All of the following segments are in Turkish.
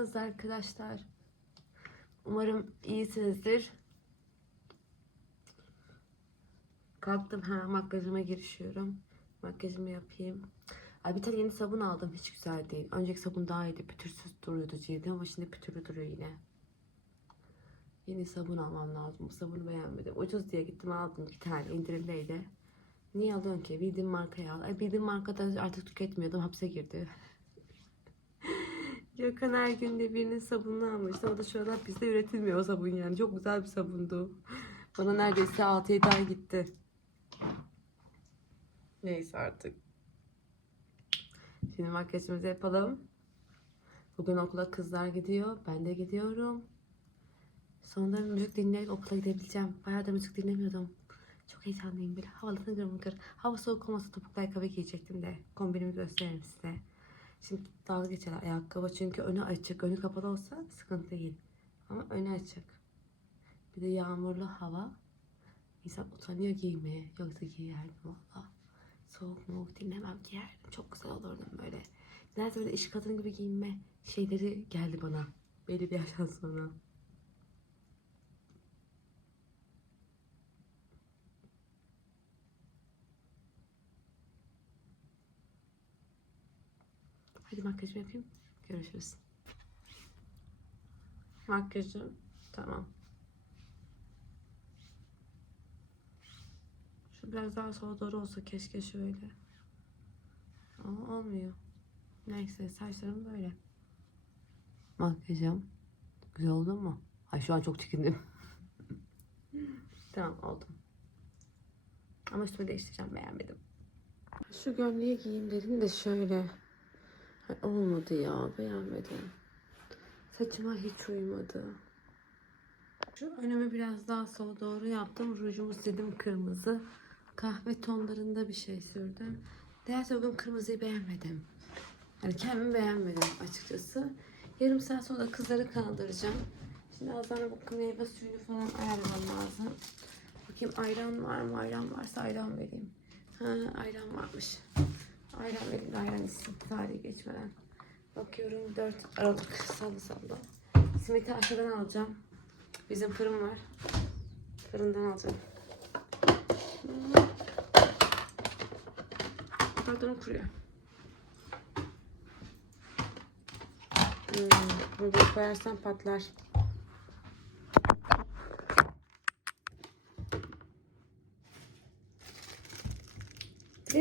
Nasılsınız arkadaşlar? Umarım iyisinizdir. Kalktım ha makyajıma girişiyorum. Makyajımı yapayım. Ay bir tane yeni sabun aldım. Hiç güzel değil. Önceki sabun daha iyiydi. Pütürsüz duruyordu cildim ama şimdi pütürlü duruyor yine. Yeni sabun almam lazım. Bu sabunu beğenmedim. Ucuz diye gittim aldım iki tane indirimdeydi. Niye alıyorsun ki? Bildiğim markayı al. Ay bildiğim markada artık tüketmiyordum. Hapse girdi. Gökhan her günde birinin sabununu almıştı. O da şu an bizde üretilmiyor o sabun yani. Çok güzel bir sabundu. Bana neredeyse 6-7 ay gitti. Neyse artık. Şimdi makyajımızı yapalım. Bugün okula kızlar gidiyor. Ben de gidiyorum. Sonunda müzik dinleyerek okula gidebileceğim. Bayağı da müzik dinlemiyordum. Çok heyecanlıyım böyle. Havalı tıngır mıngır. Hava soğuk olmasa topuklu ayakkabı giyecektim de. Kombinimi gösteririm size. Şimdi dalga geçer ayakkabı çünkü önü açık. Önü kapalı olsa sıkıntı değil. Ama önü açık. Bir de yağmurlu hava. İnsan utanıyor giymeye. Yoksa giyerdim valla. Soğuk mu dinlemem giyerdim. Çok güzel olurdum böyle. Neredeyse böyle iş kadın gibi giyinme şeyleri geldi bana. Belli bir yaştan sonra. Hadi makyajımı yapayım. Görüşürüz. Makyajım tamam. Şu biraz daha sola doğru olsa keşke şöyle. Ama olmuyor. Neyse saçlarım böyle. Makyajım. Güzel oldu mu? Ay şu an çok çekindim. tamam oldu. Ama üstümü değiştireceğim beğenmedim. Şu gömleği giyeyim dedim de şöyle. Ay, olmadı ya beğenmedim. Saçıma hiç uymadı. Şu önümü biraz daha sola doğru yaptım. Rujumu sildim kırmızı. Kahve tonlarında bir şey sürdüm. Diğer bugün kırmızıyı beğenmedim. Yani kendimi beğenmedim açıkçası. Yarım saat sonra kızları kaldıracağım. Şimdi azdan bu meyve suyunu falan ayarlamam lazım. Bakayım ayran var mı? Ayran varsa ayran vereyim. Ha, ayran varmış. Ayran de ayran içsin. Tarihi geçmeden. Bakıyorum 4 Aralık salı salı. Simiti aşağıdan alacağım. Bizim fırın var. Fırından alacağım. Pardon kuruyor. Hmm, bunu böyle koyarsam patlar.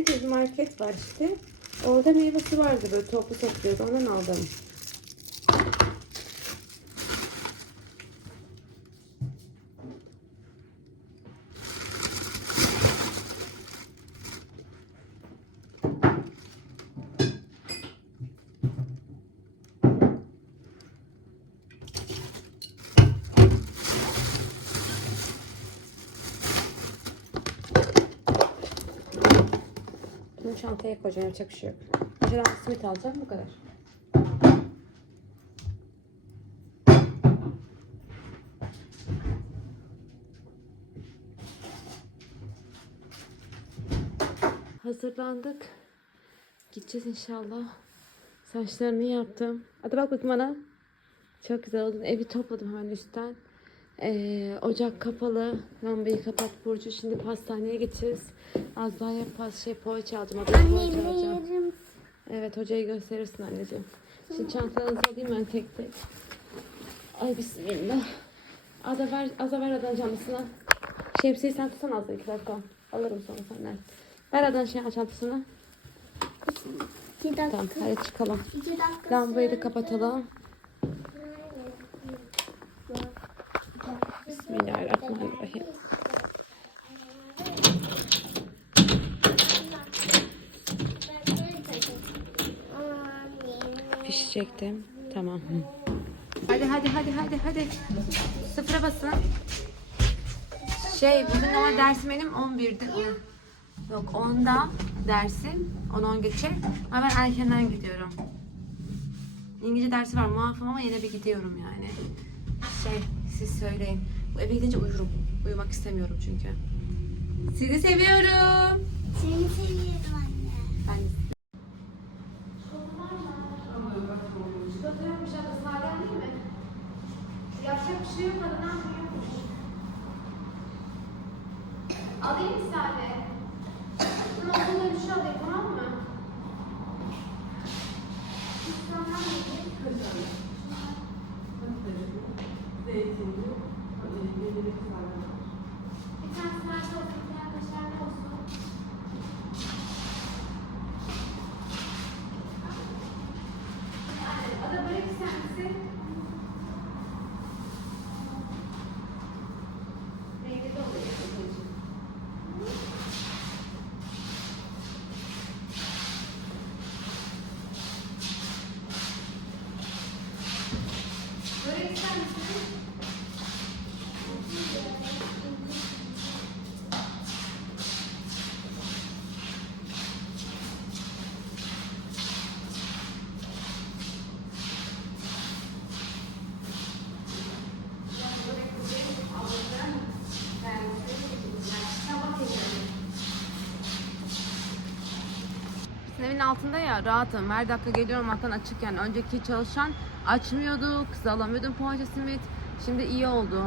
Bir market var işte. Orada meyvesi vardı böyle toplu satıyordu. Ondan aldım. Çantaya koyacağım. Yapacak bir şey yok. Önceden simit alacağım. Bu kadar. Hazırlandık. Gideceğiz inşallah. Saçlarımı yaptım. Hadi bak bakayım bana. Çok güzel oldu. Evi topladım hemen üstten. Ee, ocak kapalı. Lambayı kapat Burcu. Şimdi pastaneye gideceğiz. Az daha pas şey poğaça alacağım. Adaya poğaça alacağım. Yerim. Evet hocaya gösterirsin anneciğim. Şimdi çantanızı alayım ben tek tek. Ay bismillah. Ada ver, Aza ver adan çantasına. Şemsiyeyi sen tutsan Azda iki dakika. Alırım sonra senden. Ver adan şey çantasını. İki dakika. Tamam hadi çıkalım. İki dakika. Lambayı da kapatalım. Bismillahirrahmanirrahim. Pişecektim. Tamam. Hadi hadi hadi hadi hadi. Sıfıra basın. Şey bugün ama dersim benim 11'di. Yok 10'da dersim. 10-10 geçe. Ama ben erkenden gidiyorum. İngilizce dersi var muafım ama yine bir gidiyorum yani. Şey siz söyleyin. Eve gidince uyurum. Uyumak istemiyorum çünkü. Sizi seviyorum. Seni seviyorum anne. Ben Satıyormuş ya da sade değil mi? Yapacak bir şey yok kadın ne yapıyormuş? Alayım mı sade? Bunu okul dönüşü alayım tamam mı? Sen ne yapıyorsun? Bir tane sade olsun, bir tane kaşarlı olsun. Aynen, o da börek servisi. Renkli de oluyor. Börek ister misin? Bizim evin altında ya rahatım. Her dakika geliyorum hakan açık yani. Önceki çalışan açmıyordu. Kız alamıyordum poğaça simit. Şimdi iyi oldu.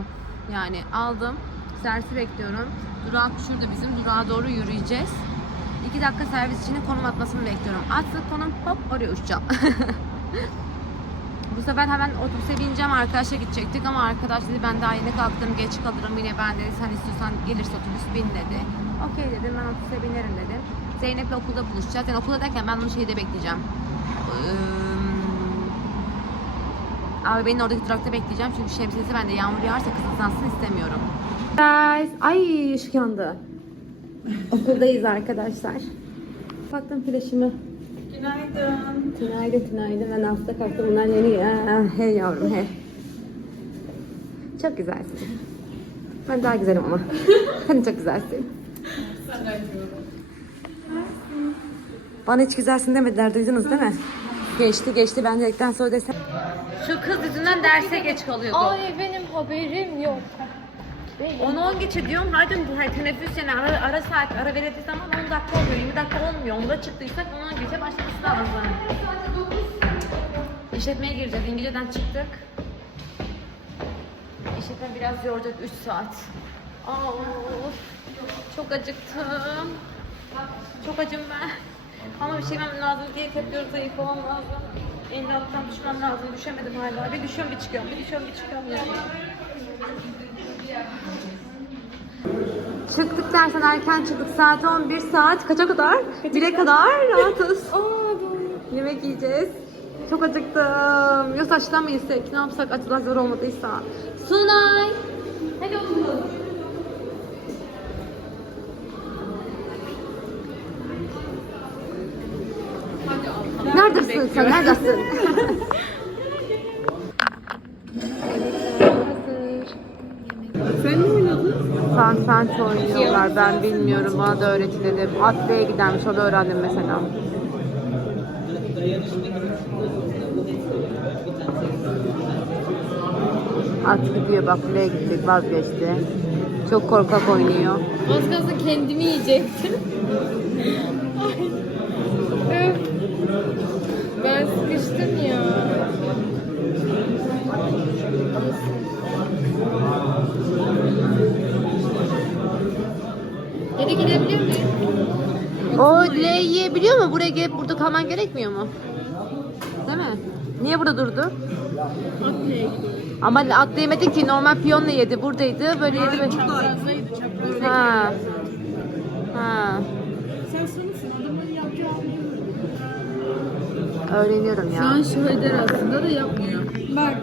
Yani aldım. Servisi bekliyorum. Durak şurada bizim. Durağa doğru yürüyeceğiz. İki dakika servis için konum atmasını bekliyorum. Attık konum hop oraya uçacağım. Bu sefer hemen otobüse bineceğim. Arkadaşla gidecektik ama arkadaş dedi ben daha yeni kalktım geç kalırım yine ben dedi sen istiyorsan gelirse otobüs bin dedi. Okey dedim ben otobüse binerim dedim. Zeynep'le okulda buluşacağız. Yani okulda derken ben bunu şeyde bekleyeceğim. Ee, abi benim oradaki durakta bekleyeceğim çünkü şemsiyesi bende yağmur yağarsa kız ıslansın istemiyorum. Guys, ay ışık yandı. Okuldayız arkadaşlar. Baktım flaşımı. Günaydın. Günaydın, günaydın. Ben hasta kalktım. Bunlar yeni. Aa, hey yavrum, hey. Çok güzelsin. Ben daha güzelim ama. Sen çok güzelsin. Bana hiç güzelsin demediler, duydunuz değil mi? Geçti, geçti. Ben dedikten sonra desem. Şu kız yüzünden derse geç kalıyorduk. Ay benim haberim yok. 10-10 geçe diyorum. Hadi hani teneffüs yani ara, ara saat ara verildiği zaman 10 dakika oluyor. 20 dakika olmuyor. Onda çıktıysak 10 geçe başlaması lazım. İşletmeye gireceğiz. İngilizceden çıktık. İşletme biraz yoracak 3 saat. Aa, of. Çok acıktım. Çok acım ben. Ama bir şey yemem lazım diye yapıyoruz zayıf olmam lazım. En alttan düşmem lazım. Düşemedim hala. Bir düşüyorum bir çıkıyorum. Bir düşüyorum bir çıkıyorum yani. Çıktık dersen erken çıktık. Saat 11 saat. Kaça kadar? 1'e kadar rahatız. Yemek yiyeceğiz. Çok acıktım. Ya saçtan mı yesek? Ne yapsak acılar zor olmadıysa. Sunay. Hadi Neredesin sen? Neredesin? Sen ne oynuyorlar. Ben bilmiyorum. Bana da öğretildi. Atlı'ya gidermiş. O da öğrendim mesela. At gidiyor bak buraya gidecek vazgeçti. Çok korkak oynuyor. Az kendimi yiyecektim. Ay. Öf. Ben sıkıştım ya. Geri gidebilir miyim? O L yiyebiliyor mu? Buraya gelip burada kalman gerekmiyor mu? Değil mi? Niye burada durdu? Ama atla yemedi ki normal piyonla yedi. Buradaydı. Böyle yedi. Böyle. Çaprazdaydı çaprazda. Ha. Ha. Öğreniyorum Şu ya. an şu eder aslında da yapmıyor. Bak.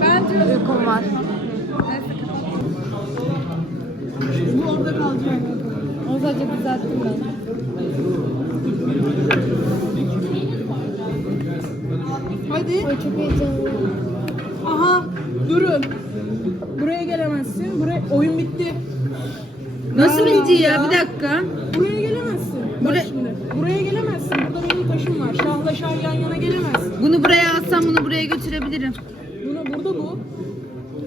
Bence Uykum var. bu orada kalacak. O sadece düzelttim ben. Hadi. Ay çok heyecanlı. Aha. Durun. Buraya gelemezsin. Buraya oyun bitti. Nasıl bitti ya? Bir dakika. Buraya gelemezsin. Buraya şimdi. Buraya gelemezsin. Şah yan yana gelemezsin. Bunu buraya alsam bunu buraya götürebilirim. Buna burada bu.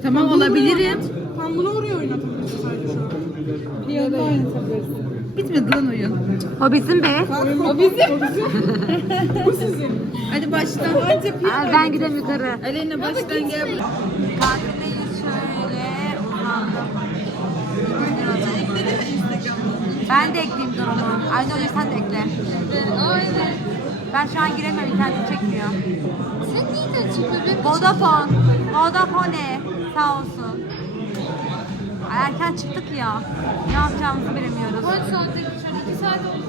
Tamam Bunu buraya olabilirim. Tam bunu oraya oynatabilirsin sadece şu an. Piyano oynatabilirsin. Bitmedi lan oyun. O bizim be. O bizim. Bu sizin. Hadi baştan. Ay, ben gideyim yukarı. Aleyna baştan gel. Tatildeyiz şöyle. Ben de ekleyeyim durumu. Aynı oluyor sen de ekle. Ben şu an giremiyorum internet çekmiyor. Sen niye çıkıyorsun? Vodafone. Vodafone. Sağ olsun. Ay, Erken çıktık ya. Ne yapacağımızı bilemiyoruz. Kaç saattir geçiyor? 2 saat oldu.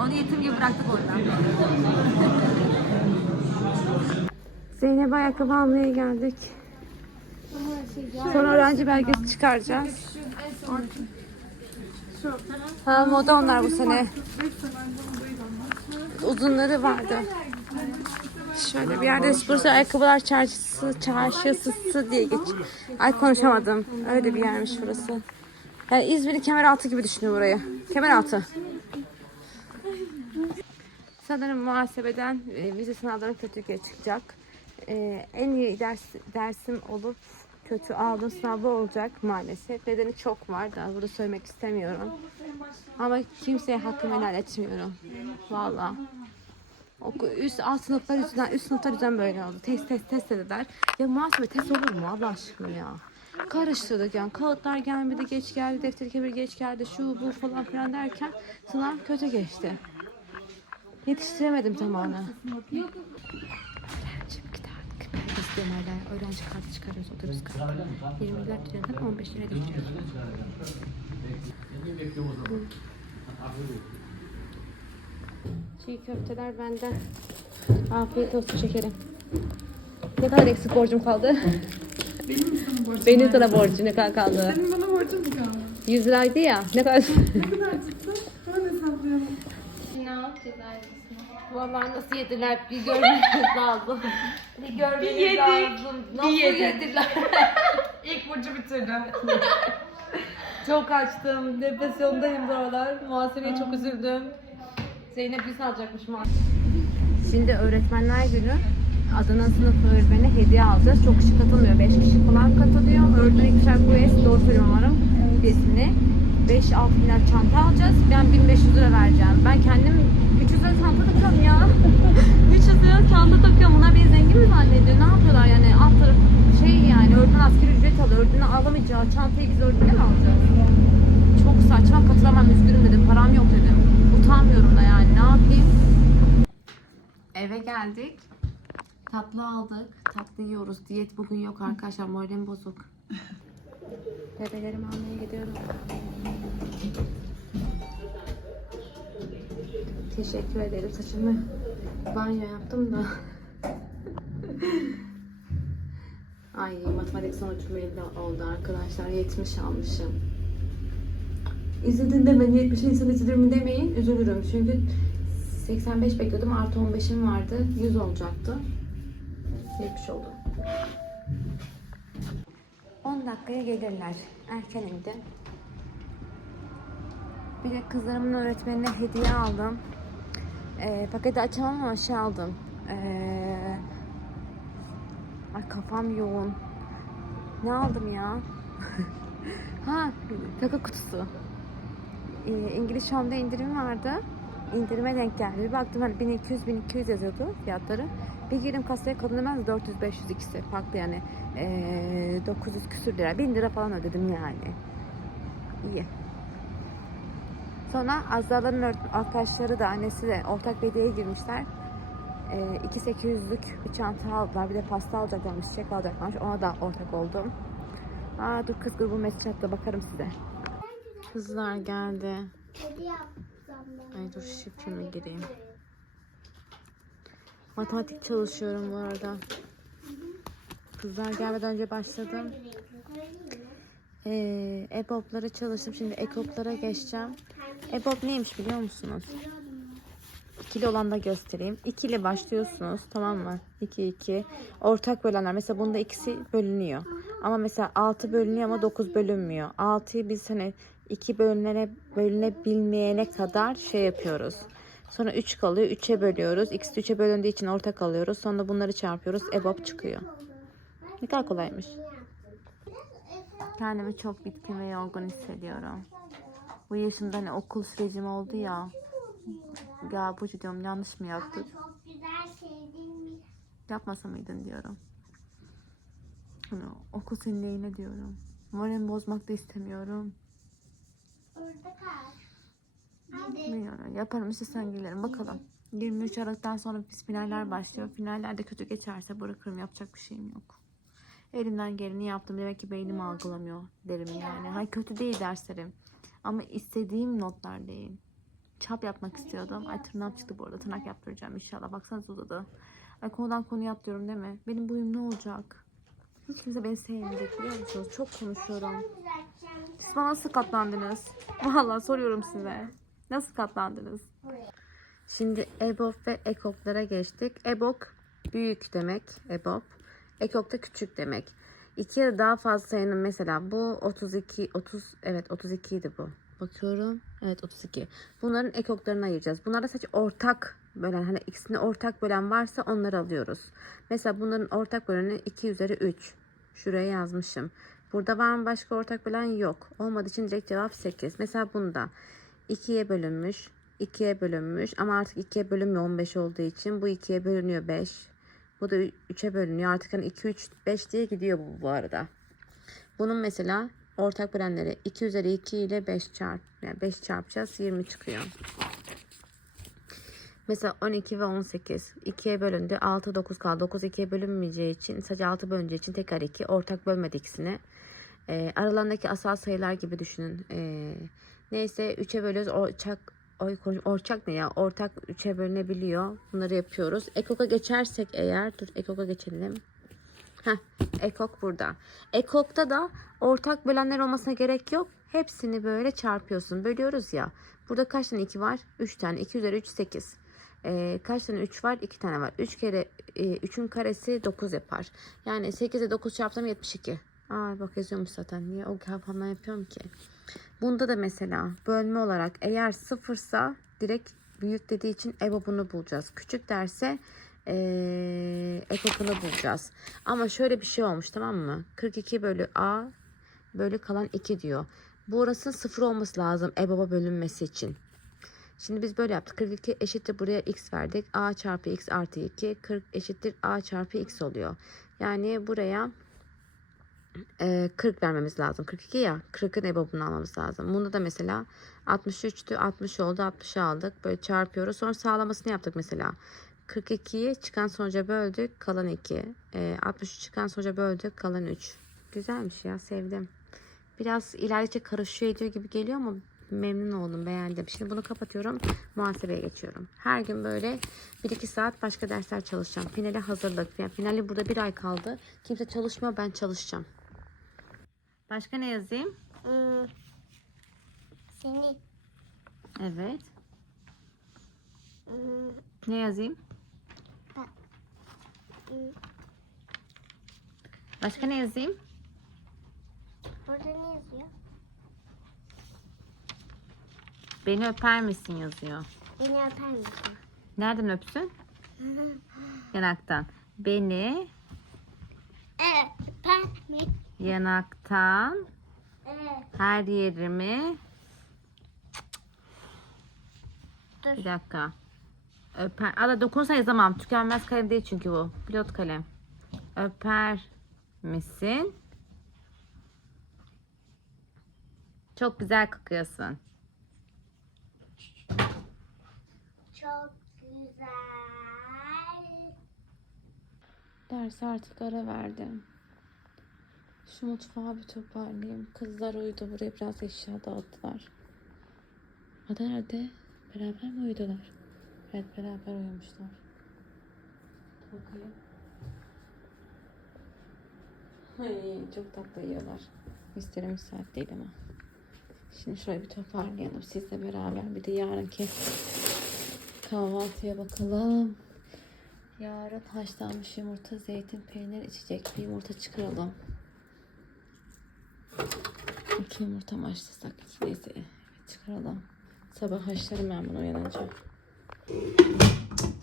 Onu yetim gibi bıraktık orada. Zeynep'e ayakkabı almaya geldik. Sonra öğrenci belgesi çıkaracağız. Ha moda onlar bu sene. Uzunları vardı. Şöyle bir yerde Bursa Ayakkabılar Çarşısı, Çarşısı diye geç. Ay konuşamadım. Öyle bir yermiş burası. Yani İzmir'i Kemeraltı gibi düşünüyor burayı. Kemeraltı. Sanırım muhasebeden e, vize sınavları kötü çıkacak. E, en iyi ders, dersim olup kötü aldığım sınav bu olacak maalesef. Nedeni çok var da burada söylemek istemiyorum. Ama kimseye hakkımı helal etmiyorum. Valla. Üst alt sınıflar yüzünden, üst sınıflar yüzünden böyle oldu. Test test test dediler. Ya muhasebe test olur mu Allah aşkına ya? Karıştırdık yani. Kağıtlar gelmedi, geç geldi, defter kebir geç geldi, şu bu falan filan derken sınav kötü geçti. Yetiştiremedim tamamen. Ben hala. Öğrenci kartı çıkarıyoruz, otobüs kartı. 24 liradan 15 liraya düşürüyoruz. Çiğ köfteler benden. Afiyet olsun şekerim. Ne kadar eksik borcum kaldı? Benim sana borcum ne kadar kaldı? Senin bana borcun mu kaldı? 100 liraydı ya. Ne kadar? Ne kadar çıktı? Öyle hesaplayalım. Ne yapacağız? Vallahi nasıl yediler bir görmeniz lazım. Bir görmeniz lazım. Nasıl yediler? İlk burcu bitirdim. çok açtım. Depresyondayım bu aralar. Muhasebeye çok üzüldüm. Zeynep yüz alacakmış muhasebe. Şimdi öğretmenler günü Adana sınıf öğretmenine hediye alacağız. Çok kişi katılmıyor. 5 kişi falan katılıyor. Öğretmen ikişer bu doğru söylüyorum umarım. Hediyesini. 5-6 milyar çanta alacağız. Ben 1500 lira vereceğim. Ben kendim 300 lira çanta takıyorum ya. 300 lira çanta takıyorum. Bunlar beni zengin mi zannediyor? Ne yapıyorlar yani? Alt tarafı şey yani öğretmen asgari ücret alıyor. Öğretmenin alamayacağı çantayı biz öğretmene mi alacağız? Çok saçma katılamam üzgünüm dedim. Param yok dedim. Utanmıyorum da yani ne yapayım? Eve geldik. Tatlı aldık. Tatlı yiyoruz. Diyet bugün yok arkadaşlar. Moralim bozuk. Bebelerimi almaya gidiyorum. Teşekkür ederim. Saçımı banyo yaptım da. Ay matematik sonucum belli oldu arkadaşlar. 70 almışım. Üzüldün demeyin. 70 insan üzülür mü demeyin. Üzülürüm. Çünkü 85 bekliyordum. Artı 15'im vardı. 100 olacaktı. 70 oldu. 10 dakikaya gelirler. Erken indi. Bir de kızlarımın öğretmenine hediye aldım. Ee, paketi açamam ama şey aldım. Ee, ay kafam yoğun. Ne aldım ya? ha, kaka kutusu. Ee, İngiliz Home'da indirim vardı. İndirime denk geldi. Bir baktım hani 1200-1200 yazıyordu fiyatları. Bir girdim kasaya kadın hemen 400-500 ikisi farklı yani. Ee, 900 küsür lira. 1000 lira falan ödedim yani. İyi. Sonra Azra'ların arkadaşları da annesi de ortak bir girmişler. Ee, 2800'lük bir çanta aldılar. Bir de pasta alacaklarmış, çiçek alacaklarmış. Ona da ortak oldum. Aa dur kız grubu mesaj attı. Bakarım size. Kızlar geldi. Ay dur şifreme gireyim. Matematik çalışıyorum bu arada. Kızlar gelmeden önce başladım. Ee, EBOB'lara çalıştım. Şimdi EKOB'lara geçeceğim. EBOB neymiş biliyor musunuz? İkili olan da göstereyim. İkili başlıyorsunuz tamam mı? 2 2. Ortak bölenler mesela bunda ikisi bölünüyor. Ama mesela 6 bölünüyor ama 9 bölünmüyor. 6'yı biz hani 2 bölünene bölünebilmeyene kadar şey yapıyoruz. Sonra 3 kalıyor. 3'e bölüyoruz. İkisi de 3'e bölündüğü için ortak alıyoruz. Sonra bunları çarpıyoruz. EBOB çıkıyor. Ne kadar kolaymış. Kendimi çok bitkin ve yorgun hissediyorum. Bu yaşımda hani okul sürecim oldu ya. Ya bu diyorum yanlış mı yaptık? Çok güzel sevdiğin Yapmasa mıydın diyorum. Hani okul senin lehine diyorum. Moralimi bozmak da istemiyorum. Orada kal. Bilmiyorum. Yaparım işte sen gelirim bakalım. 23 Aralık'tan sonra biz finaller başlıyor. Finallerde kötü geçerse bırakırım. Yapacak bir şeyim yok. Elimden geleni yaptım. Demek ki beynim algılamıyor derim yani. Hayır kötü değil derslerim. Ama istediğim notlar değil. Çap yapmak istiyordum. Ay tırnağım çıktı bu arada. Tırnak yaptıracağım inşallah. Baksanıza uzadı. Ay konudan konuya atlıyorum değil mi? Benim boyum ne olacak? Hiç kimse beni sevmeyecek biliyor musunuz? Çok konuşuyorum. Siz bana nasıl katlandınız? Vallahi soruyorum size. Nasıl katlandınız? Şimdi EBOB ve EKOK'lara geçtik. EBOK büyük demek. EBOB. EKOK da küçük demek. İki ya da daha fazla sayının mesela bu 32, 30, evet 32 idi bu. Bakıyorum. Evet 32. Bunların ekoklarını ayıracağız. Bunlarda sadece ortak bölen hani ikisini ortak bölen varsa onları alıyoruz. Mesela bunların ortak böleni 2 üzeri 3. Şuraya yazmışım. Burada var mı başka ortak bölen? Yok. Olmadığı için direkt cevap 8. Mesela bunda 2'ye bölünmüş. 2'ye bölünmüş ama artık 2'ye bölünmüyor 15 olduğu için. Bu 2'ye bölünüyor 5. Bu da 3'e bölünüyor. Artık hani 2, 3, 5 diye gidiyor bu bu arada. Bunun mesela ortak bölenleri 2 üzeri 2 ile 5 çarp. Yani 5 çarpacağız 20 çıkıyor. Mesela 12 ve 18. 2'ye bölündü. 6, 9 kaldı. 9 2'ye bölünmeyeceği için sadece 6 bölüneceği için tekrar 2. Ortak bölmedi ikisini. Ee, aralarındaki asal sayılar gibi düşünün. Ee, neyse 3'e bölüyoruz. Ortak, oy, ortak ne ya? Ortak 3'e bölünebiliyor. Bunları yapıyoruz. Ekok'a geçersek eğer. Dur ekok'a geçelim. Heh, ekok burada. Ekok'ta da ortak bölenler olmasına gerek yok. Hepsini böyle çarpıyorsun. Bölüyoruz ya. Burada kaç tane 2 var? 3 tane. 2 üzeri 3 8. Ee, kaç tane 3 var? 2 tane var. 3 kere e, 3'ün karesi 9 yapar. Yani 8'e 9 çarpsam 72. Aa bak yazıyormuş zaten. Niye o kafamdan yapıyorum ki? Bunda da mesela bölme olarak eğer sıfırsa direkt büyük dediği için EBOB'unu bulacağız. Küçük derse ee, ekokunu bulacağız. Ama şöyle bir şey olmuş tamam mı? 42 bölü A bölü kalan 2 diyor. Burası sıfır olması lazım EBOB'a bölünmesi için. Şimdi biz böyle yaptık. 42 eşittir buraya x verdik. A çarpı x artı 2. 40 eşittir A çarpı x oluyor. Yani buraya e, 40 vermemiz lazım. 42 ya. 40'ın EBOB'unu almamız lazım. Bunda da mesela 63'tü. 60 oldu. 60'ı aldık. Böyle çarpıyoruz. Sonra sağlamasını yaptık mesela. 42'yi çıkan sonuca böldük. Kalan 2. E, 63 çıkan sonuca böldük. Kalan 3. Güzelmiş ya. Sevdim. Biraz ilerledikçe karışıyor ediyor gibi geliyor ama memnun oldum. Beğendim. Şimdi bunu kapatıyorum. Muhasebeye geçiyorum. Her gün böyle 1-2 saat başka dersler çalışacağım. Finale hazırlık. Yani finali burada bir ay kaldı. Kimse çalışmıyor. Ben çalışacağım. Başka ne yazayım? Hmm. Seni. Evet. Hmm. Ne yazayım? Başka ne yazayım? Orada ne yazıyor? Beni öper misin yazıyor. Beni öper misin? Nereden öpsün? Yanaktan. Beni. Öper mi? yanaktan Evet. her yerimi Dur. bir dakika. Öper. Ada dokunsa yazamam. Tükenmez kalem değil çünkü bu. Pilot kalem. Öper misin? Çok güzel kokuyorsun. Çok güzel. Derse artık ara verdim. Şu mutfağı bir toparlayayım. Kızlar uyudu. Buraya biraz eşya dağıttılar. Ada nerede? Beraber mi uyudular? Evet beraber uyumuşlar. Bakayım. Ay, çok tatlı yiyorlar. Gösteri müsait değil ama. Şimdi şurayı bir toparlayalım. Sizle beraber bir de yarınki kahvaltıya bakalım. Yarın haşlanmış yumurta, zeytin, peynir, içecek bir yumurta çıkaralım. İki yumurta mı haşlasak? Neyse evet, çıkaralım. Sabah haşlarım ben bunu uyanınca. フフフ。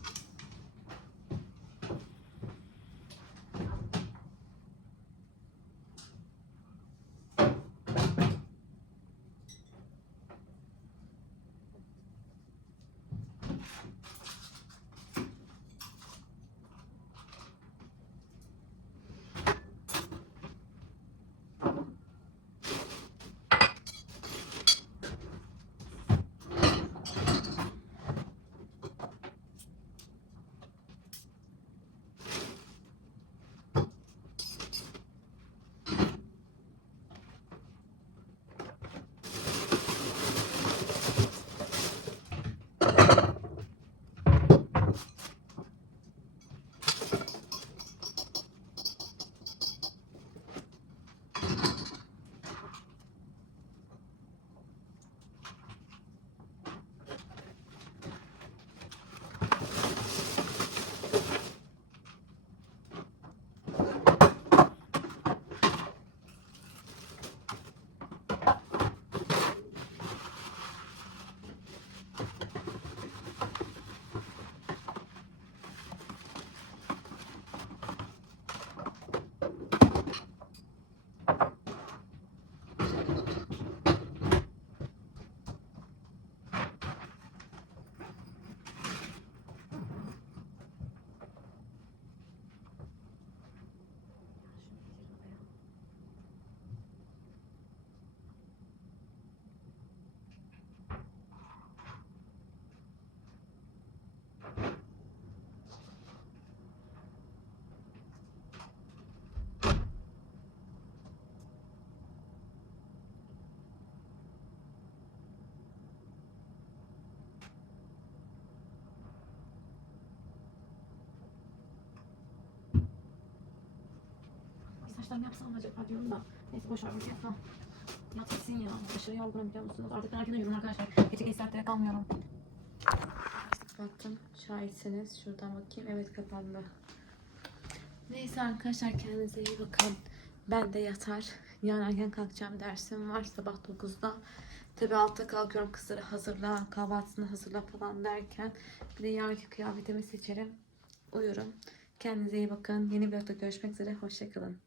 Yavaştan yapsam acaba diyorum da. Neyse boş ver bugün yapma. Yatsın ya. Aşırı yorgunum biliyor musunuz? Artık erken uyuyorum arkadaşlar. Gece geç saatlere kalmıyorum. Kapattım. Şahitseniz şuradan bakayım. Evet kapandı. Neyse arkadaşlar kendinize iyi bakın. Ben de yatar. Yarın erken kalkacağım. Dersim var sabah 9'da. Tabi altta kalkıyorum kızları hazırla, kahvaltısını hazırla falan derken. Bir de yarınki kıyafetimi seçerim. Uyurum. Kendinize iyi bakın. Yeni bir hafta görüşmek üzere. Hoşçakalın.